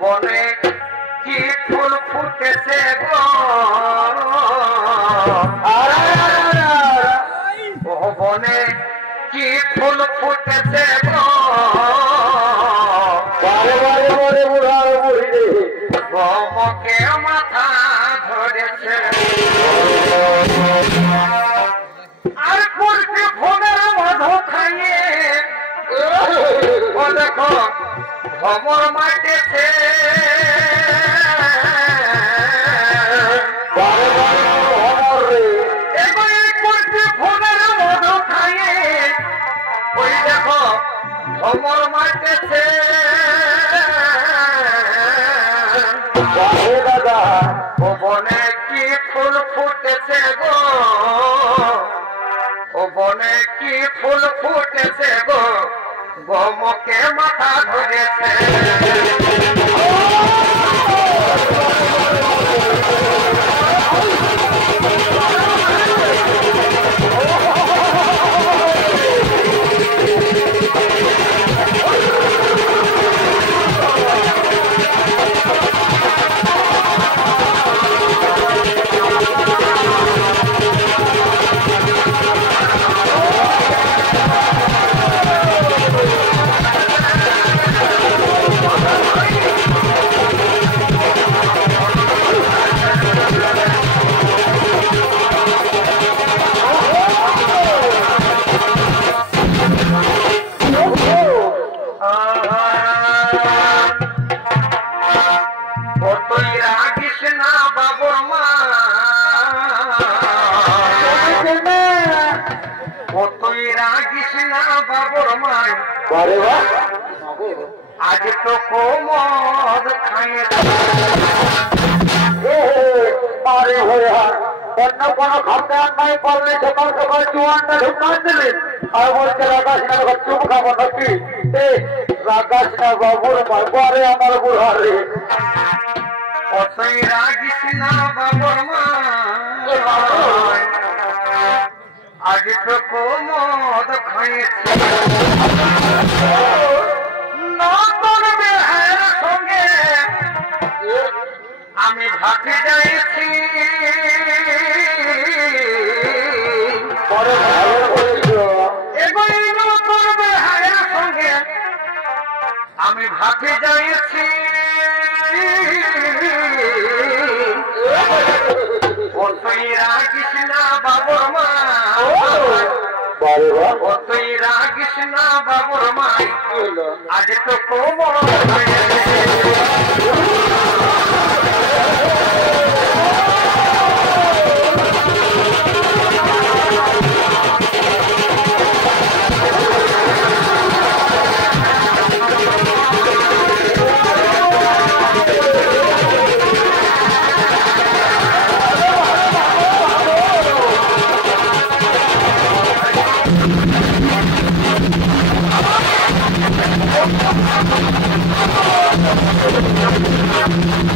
বনে কি ফুল ফুটেছে গো বনে কি ফুল ফুটেছে গো গমকে মাথা ধরেছে আর করছে ভোগের মধু খাইয়ে ও দেখো ভমর মাঠেছে ভমর মাঠেছে দাদা ও বনে কি ফুল ফুটেছে গো ও বনে কি ফুল ফুটেছে গো গমকে মাথা ধরেছে आज तो को मौत खाए अरे हो यार अन्य कोनो खाते नहीं पड़ले सकाल सकाल जुआनটা ঢুকান দিলে আর বলতে রাগাস না চুপ খাবো নাকি এ রাগাস না বাবুর মারে আমার বুড়া রে ওই রাগিস না বাবুর মা आज तो को मौत खाएছে আমি ভাগে যাইছি আমি ভাগে যাইছি ও তুই রাগিস না বাবুর মা ও তুই রাগিস না বাবুর মা আজ তো কোমর Thank you.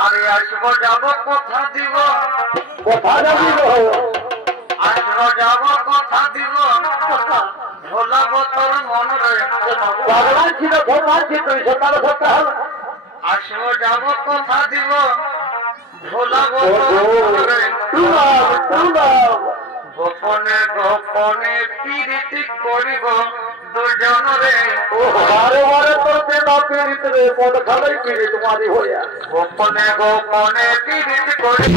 আরে আসবো যাবো কথা দিব কথা যাবি আসবো যাবো কথা দিব ভোলাবো তোর মনে ভগবান ছিল ভগবান ছিল তুই সকালে করতে হবে আসবো যাবো কথা দিব ভোলাবো গোপনে গোপনে পীড়িতি করিব দুজনরে বারে বারে তোকে না পীড়িত রে মন খালাই পীড়িত মারি হইয়া গোপনে গোপনে পীড়িতি করিব